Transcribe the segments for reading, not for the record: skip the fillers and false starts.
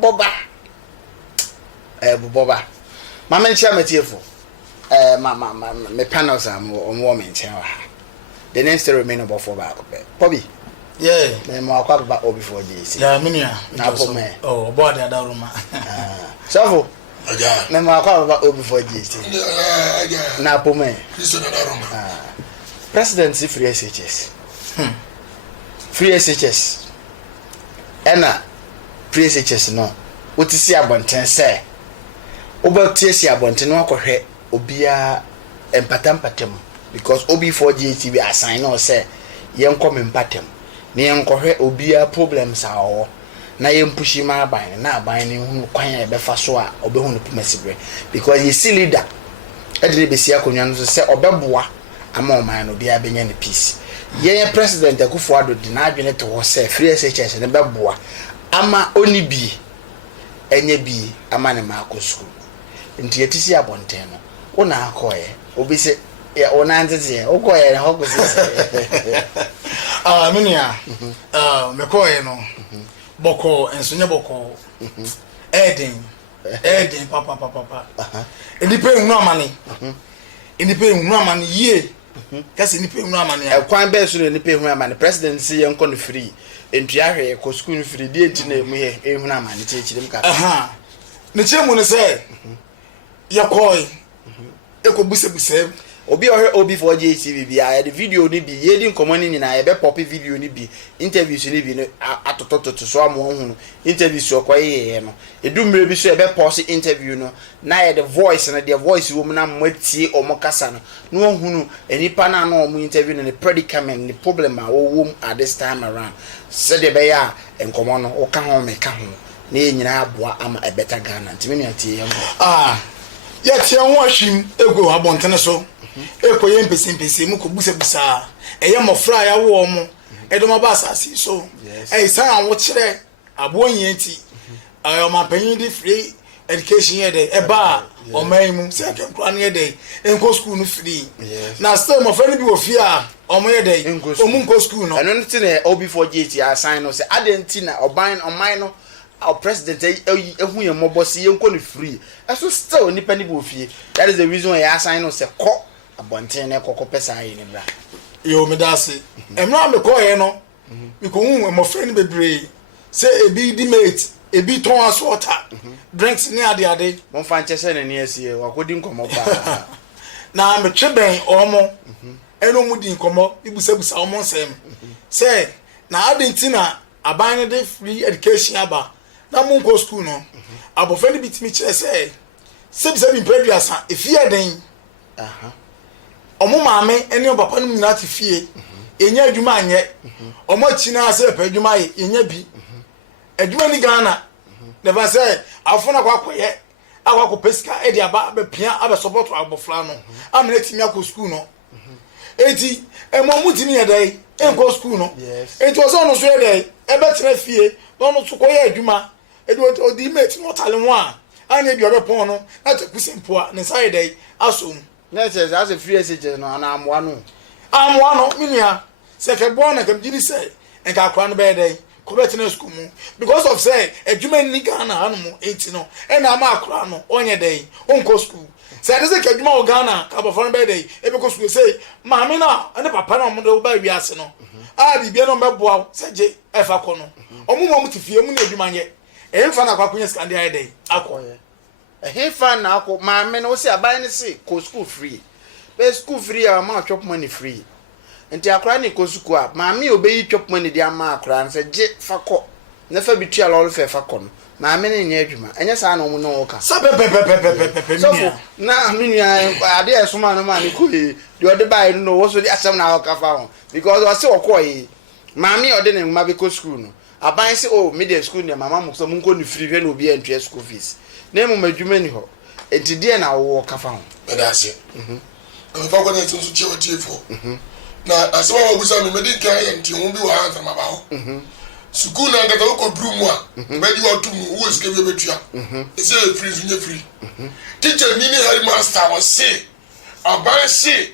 Boba. Boba. Mama nchia metiefo. My panels are warm in China. The name still remain about 4 back. Bobby. Yeah, then more about all before this. Yeah, Minia. Now, oh, boy, the other room. So, then more about all before this. Now, Pome. Presidency free SHS. Free SHS. Enna, free SHS no. What is your bonten say? Over tears your bonten walk or head, Obia and Patam because OB4GTV assign or say, young coming patem. Near obia problems are na yem pushi ma ban na ban ni hu kwan e be fa so a obehu no pumasibre because you see leader e de be sia konwa no se obeboa ama o man no bia benya ne peace ye president Akufo-Addo di na adwene to ho se free SHS ne beboa ama oni bi enye bi ama ne ma akosku nti yetisi abonten no wona akoye obi se ona nzeze okoye ho gosi Minia, Mekoy no, Boko and Sunya Boko, Edding, papa. Independent no money, independent no money, ye, because independent no money. I quite best in the payment man, the presidency and con free, and Tiare, co school free, dear to name me, a man, teach them. Aha, the chairman said, Yakoi, Eco Busse. Obi OB4GTV bi the video ni bi yedi nkomani ni na ebe pop video ni bi interviews ni bi atototo so amo hu interviews okoye no edumre bi so ebe pause interview no na the voice na the voice wo na matie omokasa no no hunu enipa na na omo interview no the predicament the problem a wo at this time around said the be ya enkomo no o ka ho me ka ho na enyina aboa ama ebeta Ghana ntimi ne atie yam ya tie ho ahwim ego abontene so ekoye mpesi mu ko busa eye mofra ya wo mo edoma ba asasi so san anwo kire abo nyanti mapanyin di free education here dey eba o man mu se kenkura ne dey enko school no free na still mofra ni bi wo fi a o mo ye dey o mu nko school no eno nti na OB4GT assign no se adenti na oban oman no our president ehu ye mobosi ye nko no free eso still nipa ni bi wo fie that is the reason why assign no se ko abonten na kokko pesa yi ni bra yo me da se emra me ko ye no me ko hu mo friend bebre say ebi di mate ebi ton asota drinks ni ade mo fa nche se na ni asie wakodi nkomo ba na me tweben omo eno mu di nkomo ibusabusa omo nsem say na adenti na aban de free education aba na mo nko school no abofani bitimi kire say sebi impeduasa efia den omo maame ene papa no na tifie enya adwuma anye omo china ase pa adwuma ye enya bi adwuma ni Ghana never say afuna kwa koye akwa pesika e dia ba be pia abe support abofra no amene timi akọ school no eti emo mutimi ye dai enko school no eti oso no so ye dai e betre fie no so koye adwuma edi odi mate no tale ho a anya bi obepon no na takusempo a ne sai dai asom na says as a free SHS no na amwa no minia se ke born na kam jiri say en ka akwa no be dey ko betina school mu because of say adwuma ni Ghana anu mu 8 no en na ma akwa no onye dey onko school say dey ke adwuma o Ghana ka bo for be dey e be ko school say maami na ene papa na mo do ba wiase no a bibia no be boa say je e fa ko no omo tifie mu na adwuma nye e mfa na akwa kunya skandi ay dey akọ he fan na akọ maame no se aban ne se ko school free be school free a ma chop money free nti akra ne ko school a maame obeyi chop money dia ma akra ne se je fakọ na fa bitua lolo fe fakọ no maame ne nya adwuma enye sa na omu no wo ka sa pe so na minia ade esoma no ma ne ko e de ode bai no wo so di asem na wo ka fa ho because o se okọ yi maame ode ne ma be ko school no aban se o media school ne mama mo so mo ko ni free hwe na obi entwe school fees nemu madwuma ni ho enti die na wo kafa ho medase fa ko na tunsu che watifo na asema wo busa me medi kan ye nti ho bi wa ansa maba ho school na ngata ko drum a medi wa tum wo sike bi betua ese free sunye free teacher ni hari master was say aban say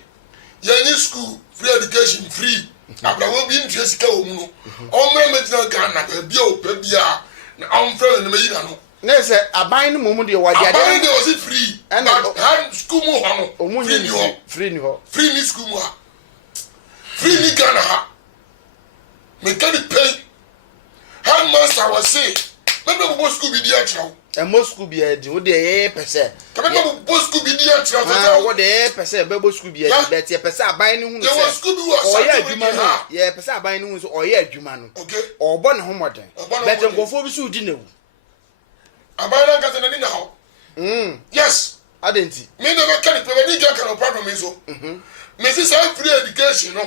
ye school free education free abra wo bi ntwe sika wo mu no o mra medina Ghana ba bia o pa bia na am friend no meyi na no na se aban no mumu de wadi ade aban de was free and hand school mu ho no free ni ho free ni school mu ha free ni Ghana ha mechanic pay hand master was say maybe we school be there chow e mo school be edi wo de ye pese maybe we school be there chow wo de ye pese be bo school be edi bet ye pese aban ni hu no se school be was o ye adwuma no ye pese aban ni hu so o ye adwuma no okay o bo ne ho moden bet ngofo bi so di na wu aban na kase na ni na ho yes adenti me never can pay ni ga kan problem me so me say free education no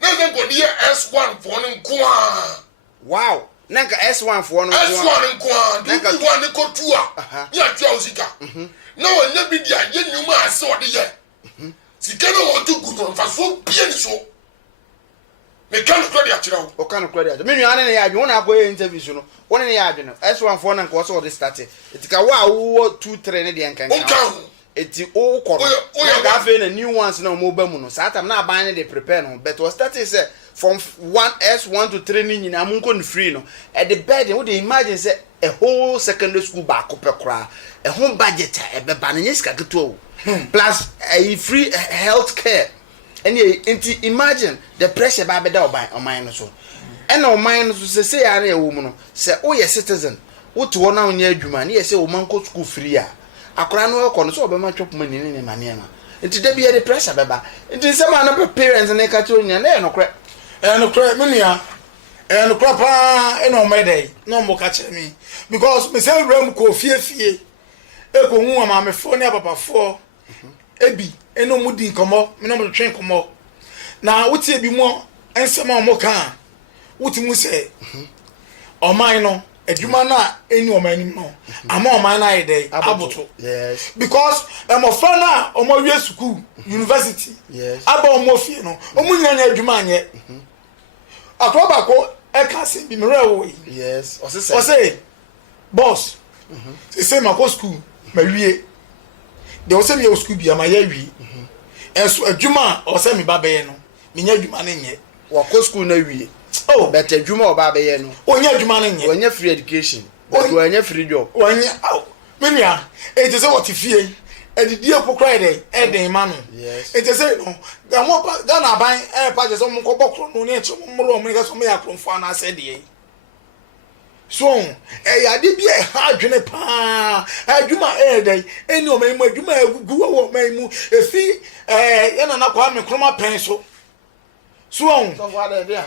na say go dey S1 for no nko wow nanka S1 for no S1 nko a do bi one ko tu a ya tia osika na wona bi dia ye nyuma ase ode ye sika no wo tu gudo fa so bie ni so me kan ko dia kira o kan ko dia me nua ne ya adwo na akọ interview so no wona ne ya adwo no S1 for nanka wo so de start etika wa wo 2 3 ne de nkanka eti o ko na ga fe na new ones na mo ba mu no satam na aban ne de prepare no but was starting say from 1S1 to 3 ni nyina mun ko no free no at the bed we dey imagine say a whole secondary school ba ko pekra a home budget e be ba na nyesika keto plus a free health care and enti imagine the pressure ba be da oman no so and oman no so say ya na e wo mu no say o ye citizen wo to na onya adwuma na ye say o man ko school free a akora no ko no so obema twop mani ne mane ma enti da bia the pressure beba enti se ma no parents na ka cho nya na e no kre minia no kre pa e no mede no mo ka che mi because me say ram ko fie e ko hu ama me fo ne papa fo ebi e no mu di nkomo me no mo twen nkomo na wuti ebi mo ensema mo kan wuti mu se oman no adwuma na eni oman no ama oman na ide aboto yes because mo fra na omo wie school university yes aba omo fie no omo nyanya adwuma anye akroba ko e ka se bi mere wo yes o say boss say ma school ma wie de o say me school bi ama ya wie enso adwuma o say me ba be no me nya adwuma ne nye wa ko school na wie oh but adwuma o ba be ye no onya adwuma ne nye onya free education onya free job onya menia e je say what fie edidi ekokra ede eden ma no yes e je say no da mo da na ban pa je so mo ko bokro no ne che mo mro mo ne so me ya kromfo na ase de so ya de bi e ha adwene pa adwuma eden eni o mai mu adwuma agugu wo mai mu efi ya na kwa me kroma pen so so what dey there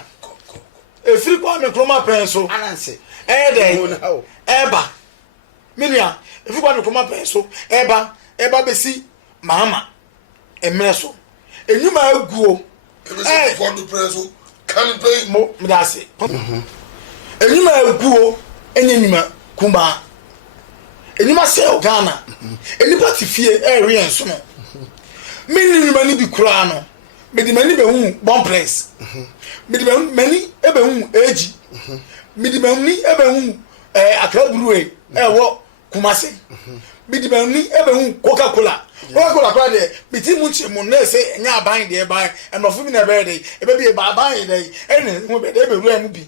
efiri kwa me kroma pen so ananse eden eba minia efiri kwa me kroma pen so eba besi mama emre so enyuma aguo for the preso can play mo mdase enyuma aguo enyanyuma kuma enyuma se Ghana enipa tifie area enso no minima ni bi kura no medi mani be hu bon place medi mani ebe hu eji medi mani ebe hu akraburu wo kumase medi mani ebe hu Coca-Cola kura de biti mu chemu na se nya aban de ban enofu bi na be de ebe bi ba ban de ene hu be de be ru mu bi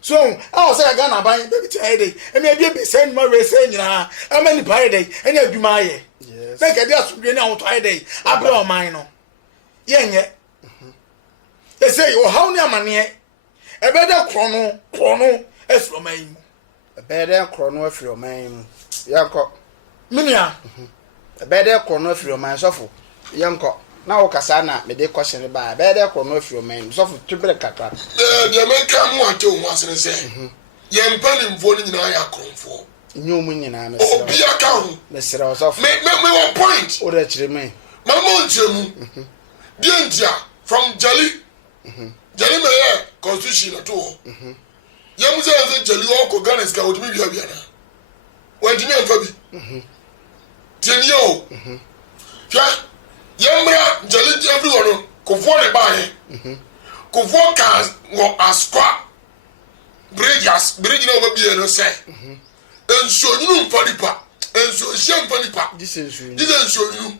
so I say Ghana ban be ti de emi abi be send ma we say nyina amani pa de ene adwuma aye yes na kede asudwe ni ahoto aye de abra o man no yenye they say o how ni amane ebe de krono efro man mu ebe de krono efro man mu yanko minia ebe de krono efro man sofo yanko na wo kasa na me de question ba ebe de krono efro man sofo tubere kakra de me ka mu ate o mu asene se ye mpani mfo ni nyina ya kromfo nyomu nyina me obi aka hu me sere sofo me one point o de chire me mama nchemu dientia from Jali Jali me ye constitution at all ye mu say Jali o ko Ghana ska o tumi bia na wa jini anfa bi tieni o ya yemra Jali everyone ko fo ne ba ye ko fo ka wo askwa bridge na o ba bia no say enso nyunu mfa nipa enso hye mfa nipa this enso nyunu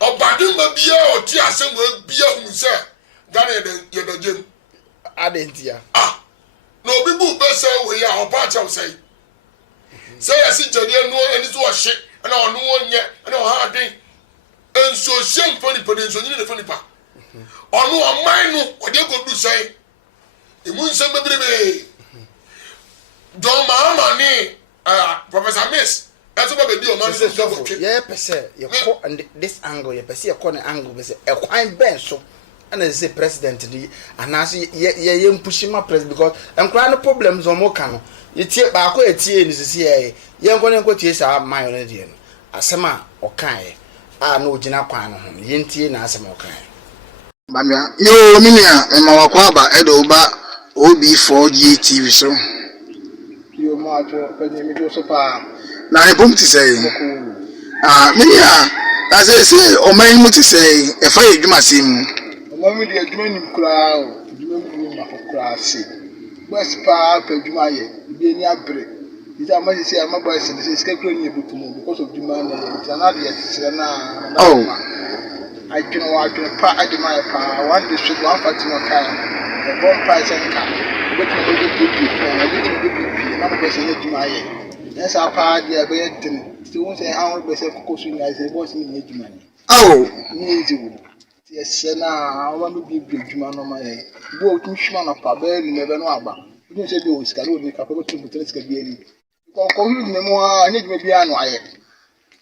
obadin ma bia o ti asem bia hu se Ghana ye da jem adentia no obi bu be say we ya oba cha say say yesi jade no ani so ohye na ono wonye na o ha den enso hyem fani pade enso nyine fani pa ono aman no ode godu sai emu nsem bebrebe don mama ni Professor Miss that's what baby o man so yeah pese ye ko and this angle ye pese ye ko ne angle be say e kwan ben so and as say president di anas ye mpushima president because enkra no problems o mo ka no ye tie ba ko ye tie ni sisi ye nko ne nko tie sa man no die no asema o kan ye na ogina kwan no ho ye ntie na asema o kan bamia yo minia e ma wakwa ba edo ba OB4G TV so yo ma to pe ni mi do so pa na e bom ti say minia na say o man mu ti say e fa edwuma sim o man mi de edwuma ni kura o edwuma mi ma kura se bas pa pe edwuma ye bi ni abre ita ma say ma boy say say kura ni ebutumu because of edwuma na na de say na I do know I do pa edwuma pa one district one fatima kai the bomb price and car which will be na mo say edwuma ye yes apa dia be tin ti won say an be say kokosu ni say boss ni edwuma ni ni easy yes na wa no bi edwuma no ma ye bo tun hwima na pa be ni be no agba you say be o sika no ni ka pe tun butere sika bi ani ko hu ni mo a ni edwuma bi anu aye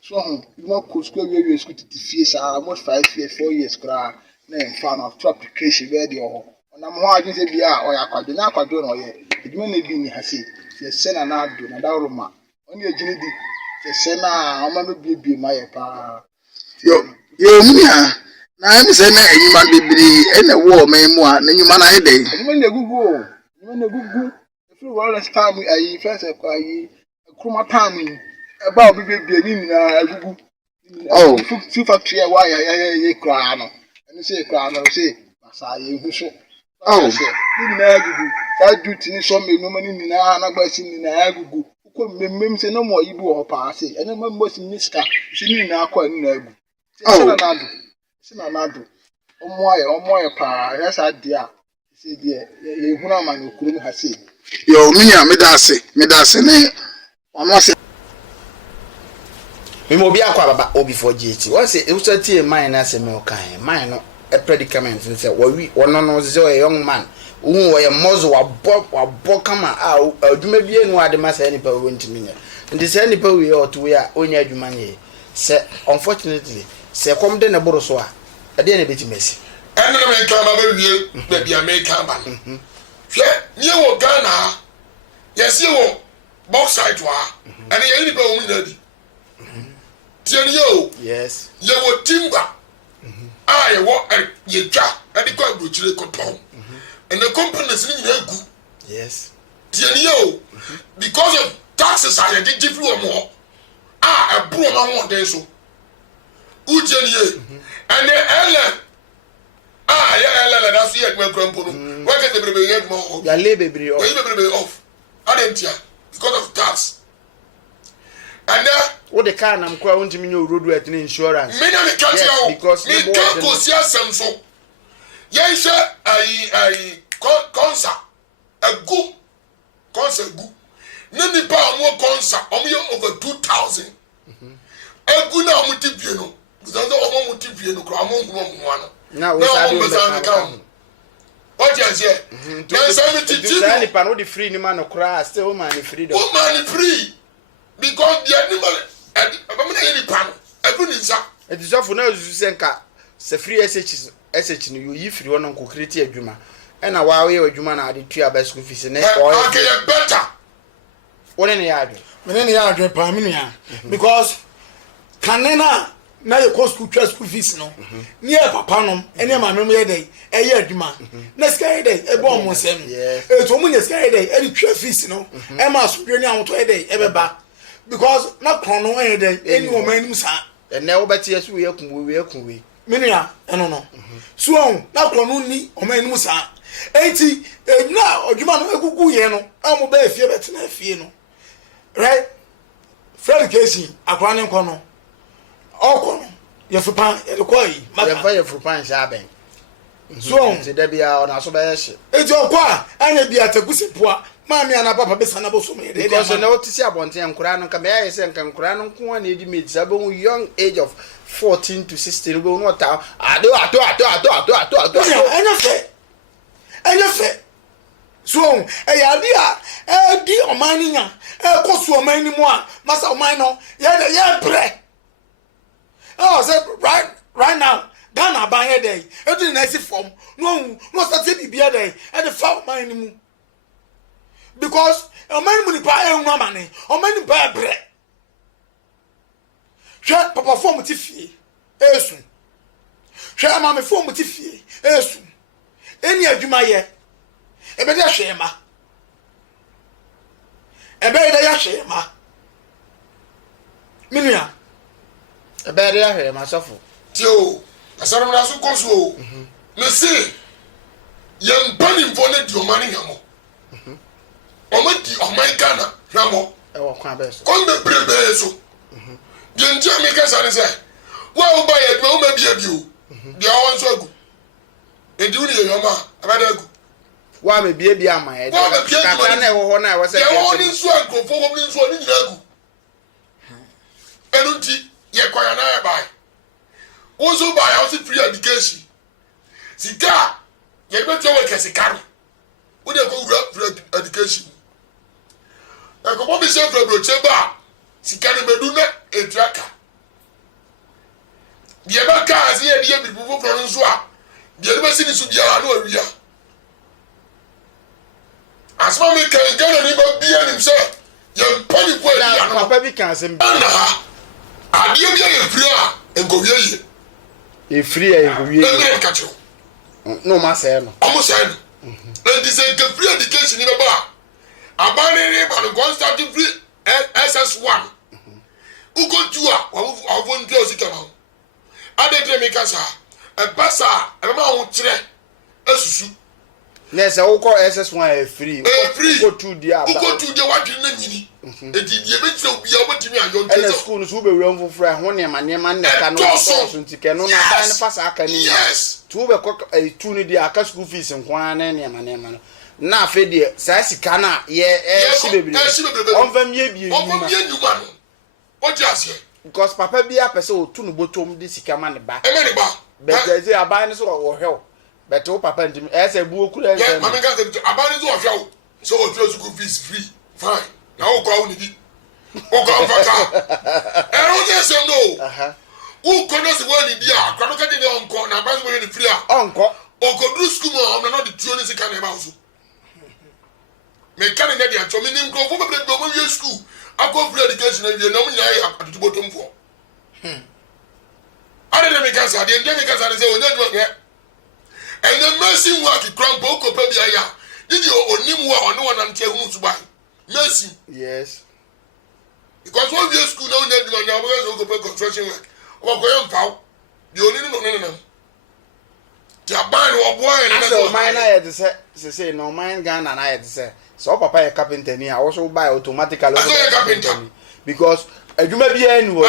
so you know ko school we school ti fie sa almost 5 years 4 years kra na en fa na to application be dey ho na mo ha say bi a o ya kwado na kwado na o ye edwuma na bi ni ha say yes na na do na da roma oni ejini di yes na o ma be bi ma ye pa yo munia na mi say na enyuma bibiri e na wo me mu a na enyuma na ide enyuma na gugu efiri wo na spam ayi first kwa ayi kroma tam yi eba obi be ni na gugu two factory wa ya kra no eni say kra no say asa ye hu so ni na gugu ka duty ni so me no mani ni na gba si ni na gugu ko mmem say no mo yi bi wo pa say eni mo mo si ni ska si ni na akwa ni na gugu sina na do omo aye pa ya sa dia say dia ye hu na ma no kuro mu ha say yo minya medase ne ono say me mo bi akwa baba OB4G won say e so tie man na say me o kan man no a predicament say we ono no say a young man who we mozo wa bo kama adwuma bi enu ade ma say nipa we ntimi nya ndi say nipa we oto we a onya adwuma nye say unfortunately say come de na boro so a ade na beti mesi eno na me kan ba wie be bia me kan ba hwe nie wo Ghana yes ye wo box site wa ene ye nipa wo nyina di tieni yo yes ye wo timba ye wo ye twa ade kwa brochire koton and the companies ni nyina gu yes tieni yo because of taxes are dey give you more e bro ma won dey so ujeni ye and the ellen ya ellen na so ye gbe krampo no what get the baby yet more ya le baby off we baby off adentia because of tax and what the car na mkwa untimi nyo road worth ni insurance me na me catch you because me can go see asem so ye she ai konsa egu konsa egu ne mi pa mo konsa omo ye over 2000 egu na omo ti bie no because omo ti bie no kra omo hunu omo ano na we sa do be what you say na say me ti ti no ni pa no the free ni man kra still man freedom woman free because the animal abamina yeli pan every ninja it is of na usenka se free sh no you free one ko create adwuma e na wa we adwuma na ade tua ba school fees ne okay better one ne ya adwuma me ne ya adwuma pa me nua because kanena na ye cost school fees no ni e papa no ene ma mem ye dey e ye adwuma na sky dey e bo mo sem e to mo nye sky dey e tua fees no e ma so dwe ni awon to e dey e beba because na krono e dey eni wo manim sa ene wo beti yesu we yakun we menua eno no so na krono ni o manim sa enti na odwuma no egugu ye no amo ba efie betena efie no right Fred Casey akwa ne nkono okono ye fupan ye koi maka ye fupan sha ben so se da bia ona so ba ye hye enti okwa anya bia takusi poa Mami ana papa be sana bo so me because na what see abonten nkura no ka me aye se nka nkura no nko na edi mate sabe young age of 14 to 16 bo no ta ado enya fe so ya dia di oman ni nya ko so oman ni mu a masa oman no ya bre oh say right now Ghana ban here dey edu na esi form no start bibia dey e dey fa oman ni mu because oman mu ni pa ehun amane oman ni pa bre hwe papa form ti fie esu hwe amame form ti fie esu eni adwuma ye ebe de hwe ma ebe de ya hwe ma minua ebe de ya hwe ma sofo tio asaram na so koso me se yem panim fo na di omani yamo omati omai Ghana ramo e wo kwa be so kon be brebe so yenje me ka sare se wa wo ba ye do ma bia bio dia won so agu edi uni ye yoma abada agu wa me bia ama e kaka na e wo ho na e wo se ya wo ni so agu fo wo ni so ni nyina agu enunti ye kwaya na e bai wo so ba ya so free education sika ye be to we kesikaro wo de ko free education e ko bo bi se free broche ba sika ne bedu na etraka ye ba ka asi ye die bi bu fro nso a die ba sini su biara na awia asma me kan Ghana ni ba bia nim se ye mpani ko awia no papa bi kan se na adie bia ye free a enkowie ye e free e enkowie na ka cho no ma se no omo se no and this is the free education ni ba abane ni ba no constant free SS1 ugo tua wa ntia osika ma adedre me kasa e basa e ma ho kire asusu na se wo ko SS1 e free ugo 2 dia aba ugo 2 dia wa dwene na nyini edi die be tire obi a obetimi ayo ntia na school no so be wura mfofra ho ne ma ne ka no so ntike no na ba ne pasa aka ni yes tu be ko 2 ni dia aka school fees nkwa na ne ma no na afa die sa sika na ye si bebre on va mie bie nyuma no o ti ase because papa bia pese o tu no botom di sika ma ne ba e me ne ba but ze aban so wo hwe but o papa ndim e se bu okura en yeah mama ga se aban so wo hwe so o tu school fees free fine na o kwa unidi o kwa faka e o je se no u ko no se wo ni dia kwa no ka de onko na ba so ni free a onko o ko du school mo o no di tuo ni sika na ba so me kan ne dia to me ni nko fo bebre do mo wie school akọ free education na wie na mo nyai atutubo tomfo ade de me kasa de ndem me kasa ne se onya dwo ye and the mercy work cramp o ko pa bia ya didi onim wa ono na ntia hu subai mercy yes because we wie school na onya dwo na o ko pa construction work o ko yam paw de oni no ti aban o boy na so mine na ye de se no mine Ghana na ye de se so papa ye carpenter ni a wo so buy automatically carpenter because adwuma bia ni wo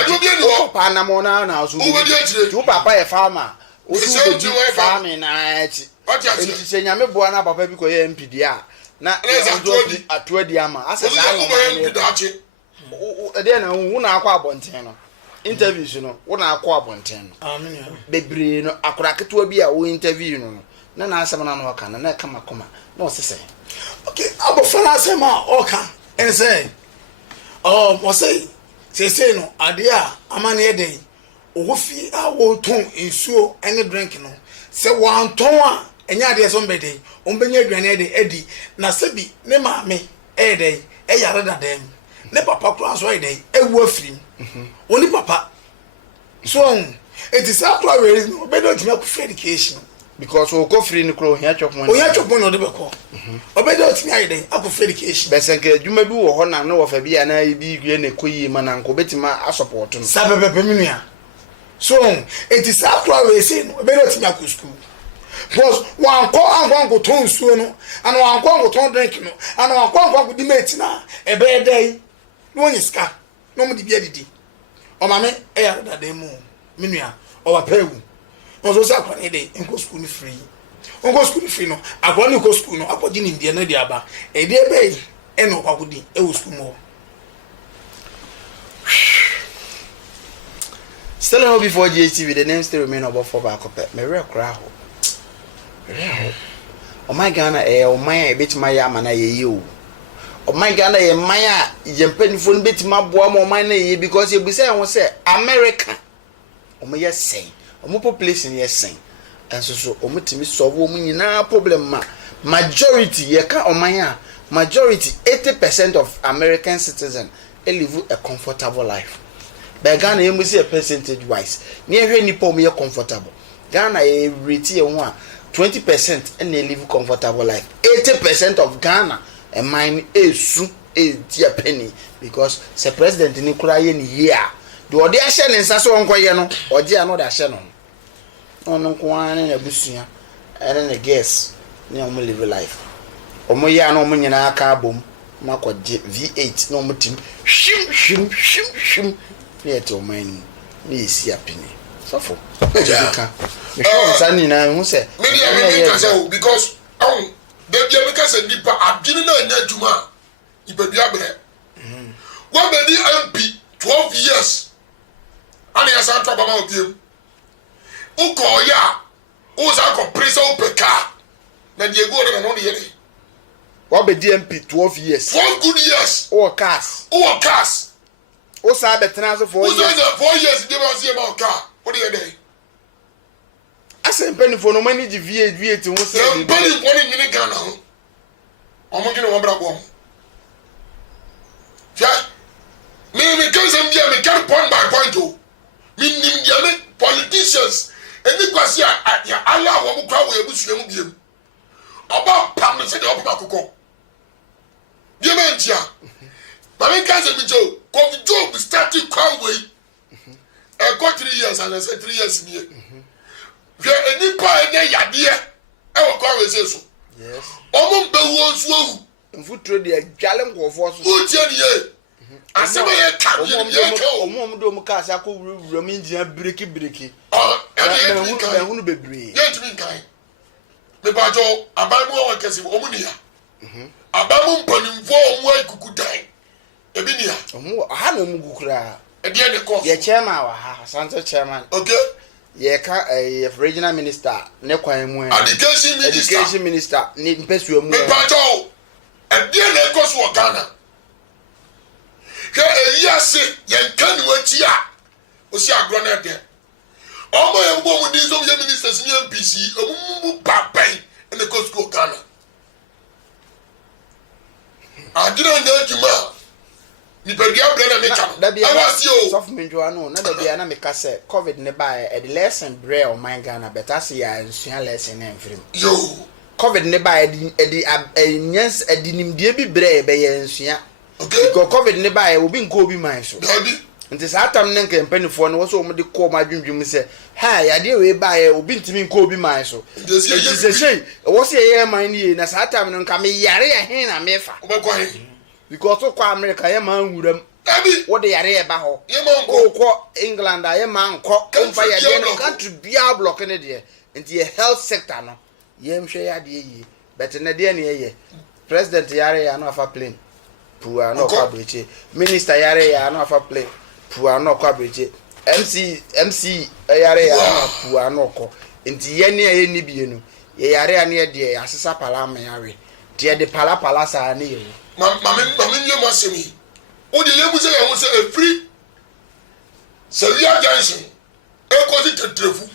papa na mo na so tu papa ye farmer o so do farming na echi enti se nyame boa na papa bi ko ye MPD a na atodi ama asa sa no e de na hu na akwa abonten no interviews no wo na akwa abonten no amen bebre no akora keto bi a wo interview no na asem na no ka na kama koma na o sese okay abofana asema oka en say mo say no ade a amane eden owofi a wo ton nsuo ene drink no se wan ton a enya ade so mbede ombenya aduane ede edi na sebi ne maame eden e yare dadam ne papa kura so eden ewu afirim oni papa so it is actually very no bedo tima ku free education because o go free ni kro hia chopon o hia chopon no de be ko obedo tima eden aku free education besenke adwuma bi wo ho na no wo fa bia na bi gwie ne koyi ma na nko betima a support no sabebepe minua so it is actually we say no obedo tima ku school because wan ko ton suo no and wan ko ton drink no and wan ko di mate na ebe dai no nyiska no mo di bia didi o mame e ya dadam mu minua o wa pewu o so sa kwa ne dey enko school ni free on go school free no akwa no go school no akwaji ni ndie na dia ba e dia be e no kwakodi e wo school mo still no before GHTV the name still remain above for back up me re kra ho oh my Ghana oh my bit my ya mana ye o oh my Ghana ye maya ye mpanifo no bit ma boa mo man na ye because you be say won say America o me yes say o mo population yes say and so o mo timi solve o mo nyina problem ma majority ye ka o man a majority 80% of American citizens live a comfortable life. But Ghana you see a percentage wise. Near any poor you comfortable. Ghana a rate 20% and they live comfortable life. 80% of Ghana and mine is a dear penny because the president in Ukraine year. Do the Ashen and Sasso on Quayano or dear no Ashen on Kwan and a Busia and then a guess near live a life. Omoya no munyina aka bom makọ V8 no mutim shim yet o man ni esi apini sofo ejika me sure sani na hu se me dey say because dey be make say nipa adwene na anya adwuma ibadua bre one be the MP 12 years ani asa to baba obiem uko ya uza ko prisa upeka na die go na no dey what be DMP 12 years 12 good years or cars o sa betena so 4 years 4 years dey was here about car what do you dey ase penny for no money di V8 hu say penny money mini Ghana ho omo gine won bra bo ja me can say me can point by point o me nim dia me politicians eni kwase ya Allah wo mu kwa wo ebusua mu biem oba pam no say dey opa kokko Diamentia. But when cancer me Joe, COVID Joe started Conway. I got 3 years and I said 3 years in here. There any part in there, Yadia. I will call it so. Yes. Omon Bewons woo. And food trade the Jalem of force. Who tell you? I said, I can't do Mukasa, Rominja breaky. I won't be brave. Get me kind. The Bajo, a Bible workers in Omunia. Abamu mpanimfo omwa ikukudan ebinia ha no mugukura e de ne course ye chairman wa ha santo chairman okay ye ka regional minister ne kwan mu education minister ni mpesu mu me pato e de ne course wo Ghana ke eyase ye kan wati a o si agro na de omo ye mbo mu dinzo ye ministers ni MPC omu papai ne course ko Ghana adira na adwuma ni pedia bre na meka awasi o sof menjwa no na da bia na meka se covid ne ba e the lesson bre o man Ghana better say ya nsua lesson na mfrim yo covid ne ba e nyans adinimdie bi bre be ya nsua okay because covid ne ba e obi nko obi man so dabi nti sa atam ne nkampanifo no wo so omde ko ma dwundwum se ha ya de we ba e obi ntimi nko obi man so nti se wo se ye man ni na sa atam no nka me yare ya hen na mefa because so kwa America ye man wuram dabi wo de yare e ba ho ye man ko England ye man ko mfa ya de no country bia block ne de nti ye health sector no ye mhwe ya de yi but ne de ne ye president yare ya no afa plane puwa no kwa breche minister yare ya no afa plane puwa no kwa breche MC yare ya no puwa no ko nti ye ne ye ni bie no ye yare ya ne de asesa pala ma yare de de pala sa ne ye mama nye masemi o de lebu se ya wo se free Seria Junction e ko ti tetrefu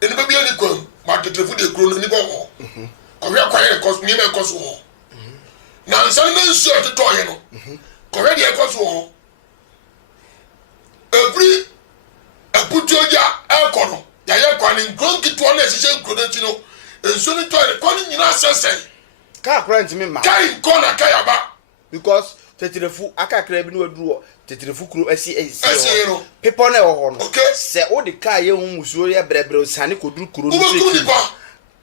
eni ba bia ni kwam ma tetrefu de kro no ni bo ho ko wi akwa ye ko ni me ko so ho na nsan na nsu atoto ye no ko wi de ko so ho every aputoja e ko no ya ye kwa ni gronki to na sise kro na ti no ensu ni to ye ko ni nyina sese ka grant me ma kai kona kai aba because tetrefu akakra bi no aduro tetrefu kuro asi no people na ho no okay se o de ka ye hu musuo ye brebre sane koduru kuro no se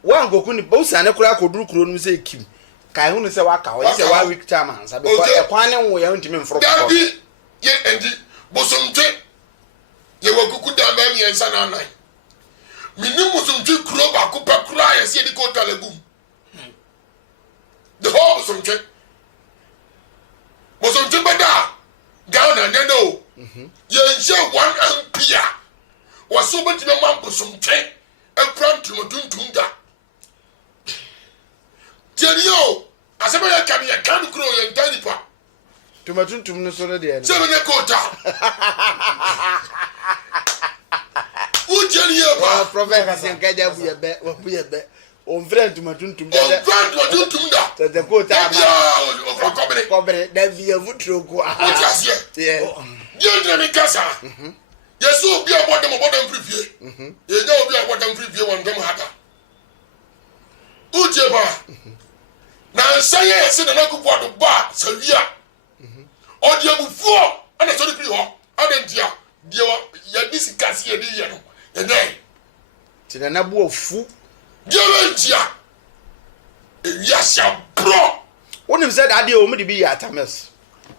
wan goku ni bo sane kura koduru kuro no se kim kai hu no se waka ho se wa week time ansa because e kwan ne wo ye ntimi mfro da bi ye endi bosomte ye wakuku da ba mi ensa na nai Minimum some drink crop, I could cry and see the coat lagoon. The whole some check was on Jibada down and then no. You one ampere was so much in a month with some check and plant to Tunda. Tell you, as a can grow and tiny pop. To my tune to Minnesota, dear. 7 a quarter. Who tell you, Professor, and Gadia, we are bet. On friend to my tune to Tunda. the quota of cover that via Vutro. Yeah. You Casa. Yes, so be about them preview. You know, be about them preview on them hatter. Ujeba. Now, say yes, and I could want to bar, so yeah. Or the before, and I saw the people. I didn't dear, this is Cassia, and then. Tinanabu of fool. Dear, yes, bro. One of said, I do only be at Thomas.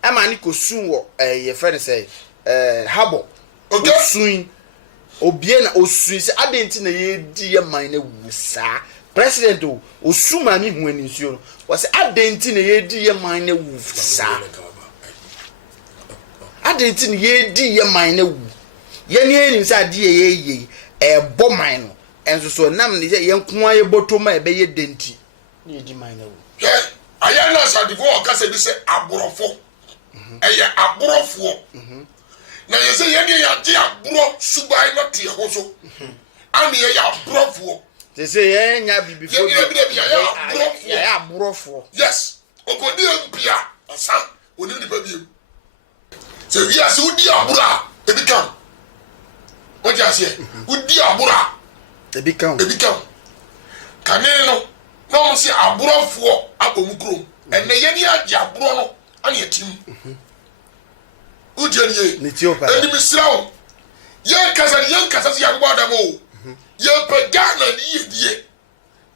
A man could soon walk a friend say, Habo. Okay, soon. Obiena o Swiss, I didn't know ye dear mine, sir. President o Sumani when in you was I didn't know ye dear mine, sir. I didn't know ye dear mine. Yen inside dear ye, a bomb. And so nam ni young Kwaya Botoma be ye denti. Ye di mine. Yeah, I am not so before Cassa say abrofo. Abrofo. Now you say ya dear bro, Subai not your hoso. I mean, ya brofo. They say, yeah, before ya brofo. Yes, Okodia Pia, a son, will you baby? So, yes, who dear Bura, it become. What you say? Who dear Bura? They become. Canelo, no say a brofo, Abomukro, and the Yania Jabrono, and your team. Ujeni, Nitiopa, and Miss Slow. Young Casas, young Wadamo. Young Pagana, ye,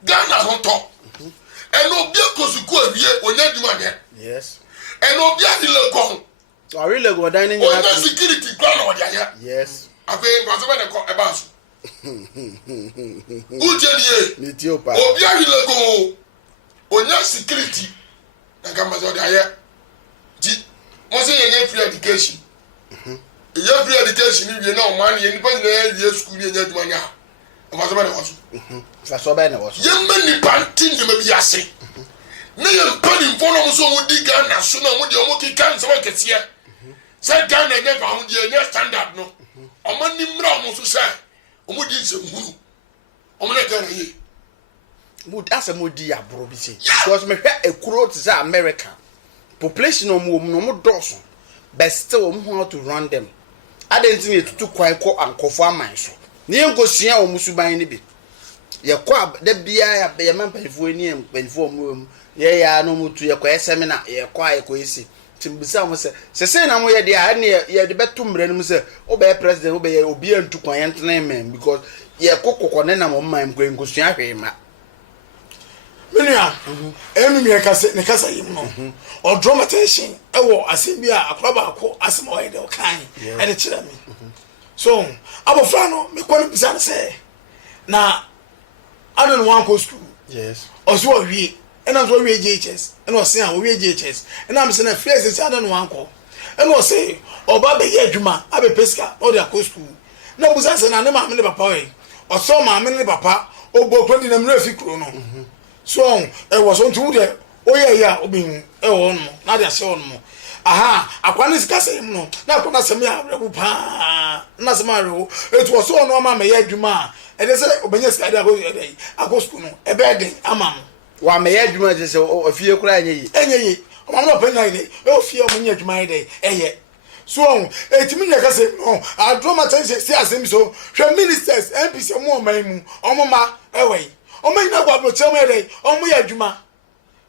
Ghana on top. And no Biaco Suku, when you do again. Yes. And no Biaco. I really go dining in security ground. Yes. I think was when I call about. Ujeni, Nitiopa, Obiaco, on your security. Nakamazodaya. Once a free education. A free education, you know, money, anybody there, yes, school, and yet money. That's what I was. Young men, panting, you may be a say. Nay, I'm putting for them so would dig gun as soon as your monkey can so I can see. Said down and never on the standard, no. A money brown to say, Omudin, Omelette. Would ask a more dear, bro, because me a crowd is America. Population no more Dawson, but still how to run them. I didn't think it too quite and conform myself. Near go see our Musuba in the bit. Your quab, the beer, be a man before him, before room. Yea, no more to your quiet seminar, your quiet cohesive. Timbusam was saying, I'm where they are near the bedroom, Mr. Obey President, obey to quiet name, because ye cocoa on mine going to see him. Menia, enemy Necasa, you know, or dramatization, Asimbia, a club, as more kind, and a chillamy. So, Abofano, me quite say. Now, I don't want to go school. Yes. Or so we, and I'm so we JHS, and was saying we JHS, and I'm saying a phrase I don't want to. And was say, or Baba Yajuma, Abe Pesca, or their co school. No, was answering an amount of papa, or so my many papa, or both in a murphy chrono. So, it was on to the oh, yeah, being oh, not a son. Aha, I can't discuss him. No, not when I say, Nasamaro, it was so normal, may I do ma, and they say, Obenes, I go school, a bad day, a man. Why may I do this or fear crying? Any, I'm not penny, oh, fear me at my day, eh? So, it means I say, no, I'll draw my attention, say, as him so, your ministers, MPs, more, my mama, away. O me na gwa tell me o me adwuma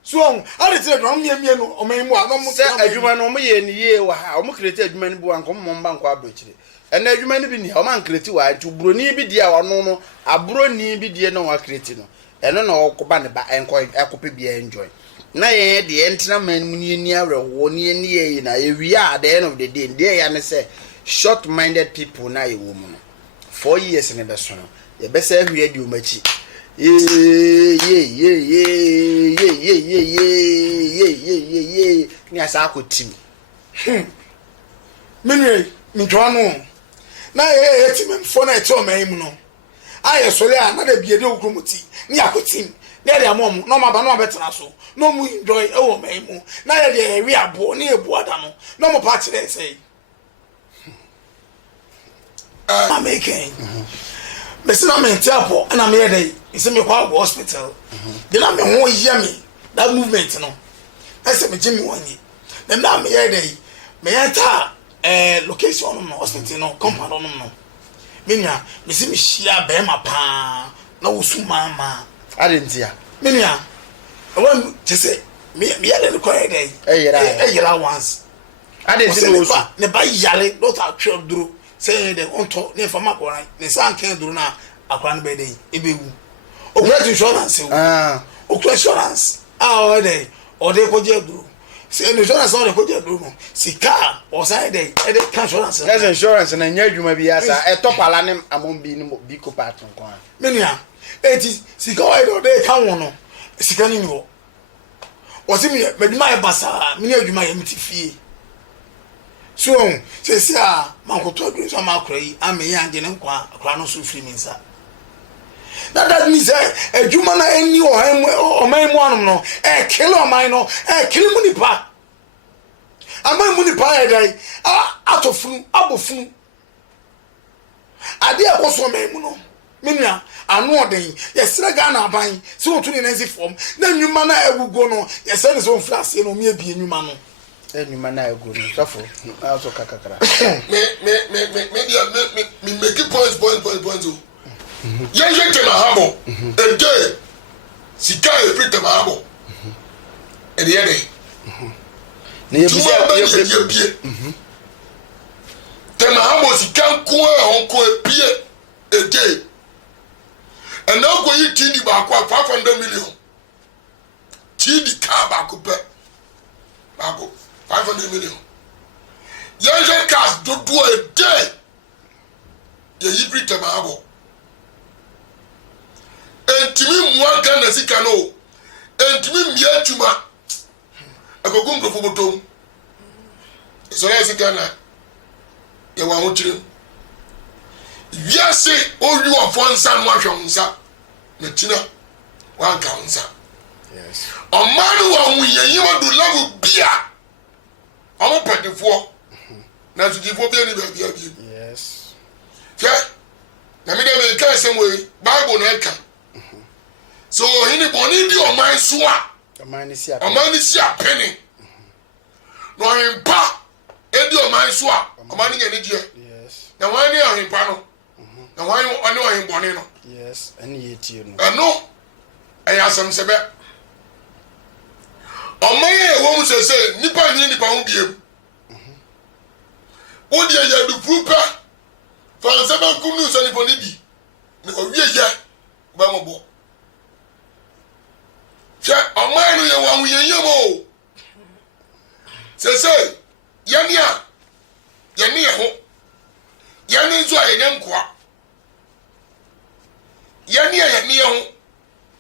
so I dey tell am me no o me mu a no mu say adwuma no me ye ni ye wa ha o mu create adwuma ni bu anko mo mba nko abrochire en adwuma ni bi ni o man create wa ntu broni bi dia wa no no abroni bi die no wa create no eno na okoba ne ba enko ekope bi enjoy na ye de entina man mu ni ni awrewo ni ni ye na ye wi at the end of the day dey ya ne say short minded people na ye wo mu no 4 years ne be so no ye bese hwe di omachi ye ni asa akotim menwe ntwano na ye tim fo na ete o man mu no aye sole a na da biede okromuti ni akotim na de amom no maba no abetena so no mu enjoy e wo man mu na ye de wi abo na ebu ada no no mo pa kire say I'm making. Mr. Mentiapo, and I'm here. They is me call hospital. Then I'm a yummy. That movement, no. I said, Jimmy one year. Then I'm here. They may enter location on hospital, no compound on no. Minya, Miss Michia Bema Pa, no Sumama. I didn't see her. Minya, I want to say, me a quiet day. Eh, once. I didn't see the by Yale, not our child drew. Say they want to near from Makora, the son can't do now a grand baby. Ibu. O great insurance, o insurance. Ah, day, or they could do. Say insurance on the could do. See car or side day, and they can't insurance. There's insurance and I know you may be as a top alanim among being Biko Patron. Minia, it is see go ahead or they come on. See can you? Was it me, my bassa, many you my empty fee. So, say, Manko to agree on my cray, I'm a young and Crano Sufri means that. That means a Jumana and you or my one no, a killer mine, a kill money pa. A my money pa, out of fun, out of fun. I dare also make mono. Minia, I know they, yes, Ragana buying, so to the Nancy form, then you manner will go no, yes, son is on flash, you know, me be a new man. You man, I go suffer. Also, Kakara. Me make it points. Young to my harbor, and day, Sika is pretty marble. And the other, near the then my harbor, Sika, Uncle Pierre, a day. And now go eat tea back 500 million. Tea the car back up. 500 million. Young cars don't do a day. You hybrid tomorrow. And to me, one can as he can know. And to me, Miatuma. I go go for bottom. So as he can. You want to. Yes, say, all you are one son, one from sir. Natina, one counter. Yes. A man who you want to love beer. I'm a petty for. Now to give up any baby. Yes. Yeah. Now, me them can some way. Bible not come. So he need money your mind swa. A man is here. A man is here penny. No him pa. Eddie your mind swa. A man in any year. Yes. Now why near him pano? Now why I know him bonino? Yes. And yet you know. I know. I have some sebe. A man who say nipa won't be able. What do you do? Fupa for 7 news and for Nibi. No, yeah, Bamabo. Check a man who you want with your say, Yania, Yanin's why I am qua. Yania,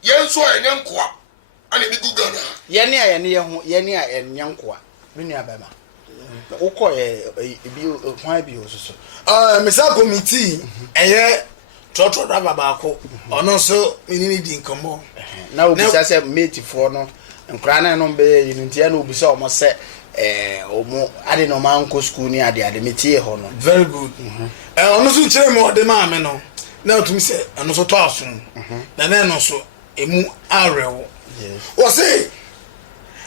Yan's why I am qua. And it be good gunner. Yania and Yankwa. Minia Bama. Oko bi hwan bi osusu Mr. Committee eye trotro driver baako ono so menini di nkomo na obisa se mate fo no nkra na no be yintia na obisa omo se omo ade no man ko school ni ade metie ho no very good ono so kire mo de ma me no na otum se ono so to aso na na no so emu arewo yes o se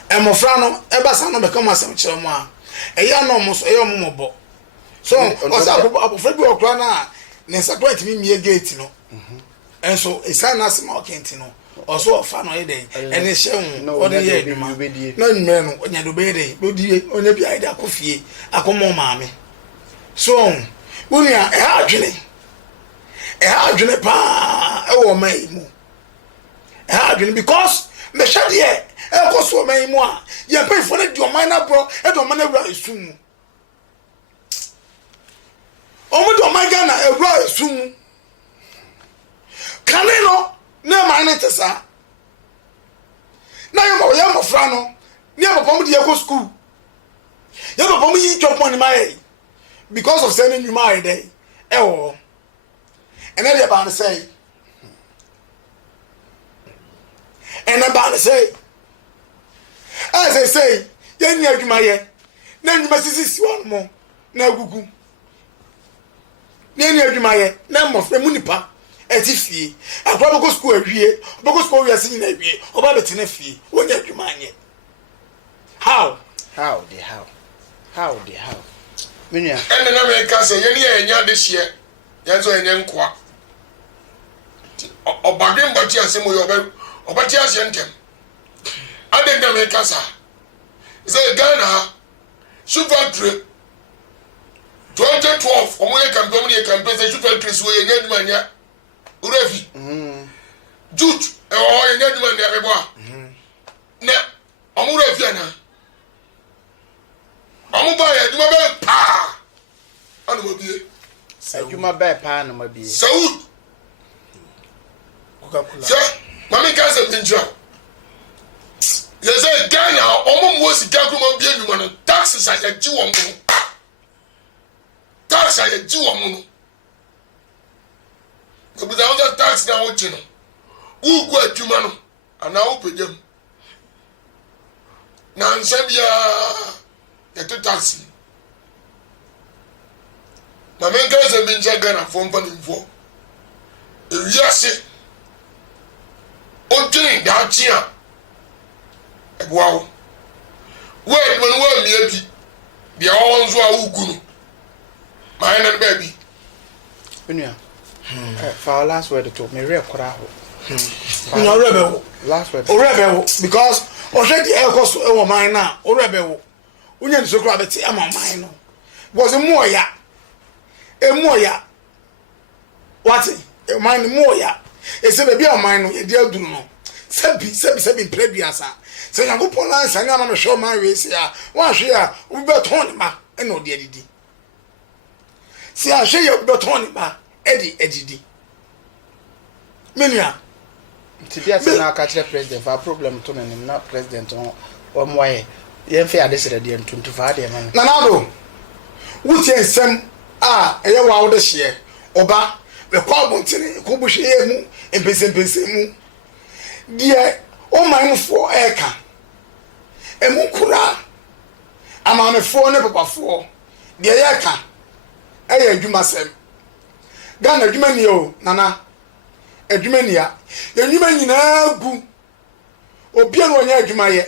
emofra no ebasa no be come asem kire mo a eya no mo so eya mo mo so o sa abofra bi okra na ne sakwet mi mie gate no enso esa na asem okenti no o so ofa no e dey ene hye hu o de ye adwuma na nwere no onya do be dey do die onya bi aida akofie akomo maame so unia e ha adwene pa e wo mai mu e ha adwene because me hwade e ko so mai mu a ye pay for the man na bro e do man na wura esum o mo do man ga na e wura esum kane no na man ne tesa na yo mo fra no ni papa mo de go school yo papa mo yi chop money my because of sending you my day and then they ban say and I ban say as I say yen ni adwuma ye na ndwuma sisi one mo na gugu ni adwuma ye na mo fe mu nipa eti fie akwa go school awie go school wi ase nyina awie oba beti na fie wonya adwuma anye how Minya and na me ka say yen ye nya de hye yen so yen nkoa obadwen boti asemo yo obati ase ntem aden na me ka sa say Ghana super 2012 omoye campaign ye campaign say super 3 so yen adwuma nya urefi jute yen adwuma nya be boa na omurefi ana amu ba ya adwuma be pa anu mabie adwuma be pa anu mabie Saud Coca-Cola mami ka se pinja yese Ghana omo sika kuma bie ndwuma no taxes a ji wo mo tax a ji wo mo no obi da on tax na wo chi no ugu adwuma no ana wo pejam na nsabia ya taxi na men ka se pinja Ghana fo mpa nimfo ewiase o dwene da chia ebuawo we edwene wa mia bi bia wo nzo a ugu no ma ena be bi Minya for last word to me re kora ho no rebel last word o rebel because already e ko so e wo man na o rebel unya ni so kra beti ama man no was moya what e man moya e se be bia man no e dia duru no sebi prebiasa se yakopon na sanya na me show man we se a wa hwe a wo be ton ma e no de adidi se a hwe ye be ton ma edidi menia tibia se na ka kire president for problem to na president o mo ye ye fe adesere de 25 de man na nado wuti ensem a eye wa wo de hye oba be kwa bontene ko bu hwe mu empese mu die o man fo eka emu kura amame fo ne papa fo die yeka eye adwuma sem Ghana adwuma ni o nana adwuma ni ya adwuma nyina gu obi an onya adwuma ye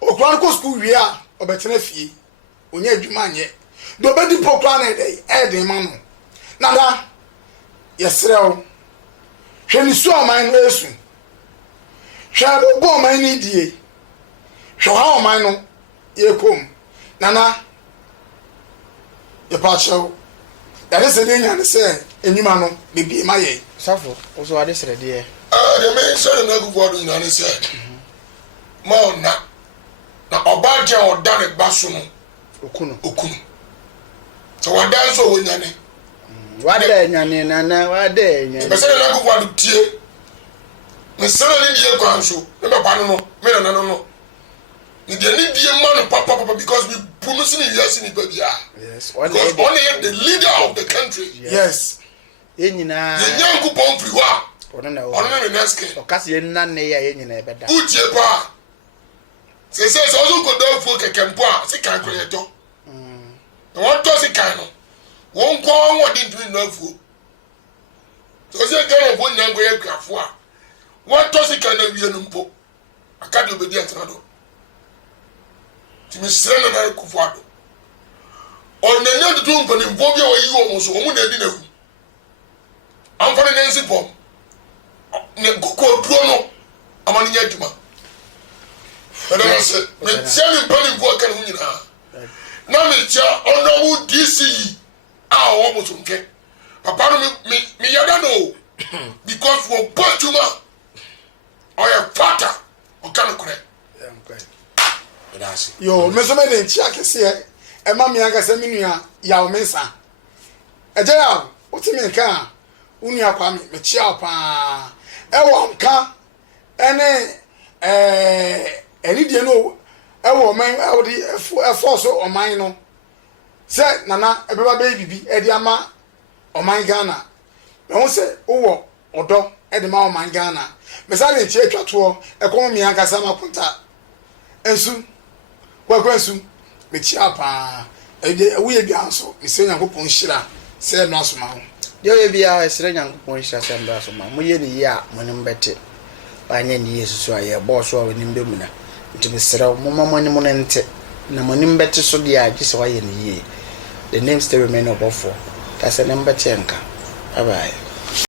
okran ko school wi a obetena fie onya adwuma anye do bedi pokra na dey eden ma no nana yesrew hwani su aman no esu hwa bo man ni die hwa ha aman no ye kom nana ye pa chew yare se de nya ne se enyuma no bibi ma ye safo oso adesere de the main son na gugu adu ina ne se ma na oba je oda ne baso no okunu so wada so wonyane wada nyane nana wada nyane be se na gugu adu tie me se na ni die kwan so me papa no me na no ni die ni die man papa because we promise ni yes ni babia yes because only the leader of the country yes enyina ye nyanku pon free wa ono na ono na neske okase ye nanne ya enyina ebeda utie pa se so ko do fu kekempo a se kan kure to won to se kan no won ko won di ndu no afu so se kan of won nyango ye krafo a won to se kan na wie no mpo akade obedi atrado ti mi sere na kufu ado onanya de to mpani mpo bia wa yi wo so wo na di na hu amfane nensi pom ne guko duro no amani nya djuma pero se me tiani mpani mpo kan hu nyina na me tia onowu DC a wo mo sunke papa no me yada no because wo botuma oya fata o kan kure yo me so me de chia kese e ma me anga se minua ya o mensa eje ya o ti me kan uni akwa me chia pa ewo nka ene eni die no ewo man ewo di efo so oman no se nana ebeba be bibi e di ama oman Ghana me ho se wo odo e di ma oman Ghana me sa le tie twato e ko mi ankasa makunta ensu kwa ensu me chia pa e de wo ye bi anso me se Nyankopon hira se no asoma ho de o ye bia esere Nyankopon hira se no asoma mo ye ni ye a mo nim bete ba nya ni Yesu so aye boss o nim be mu na nti me sere mo mama ni mo nte na mo nim bete so de a gise wa ye ni ye the name still remain above for that's a number 10 ka bye bye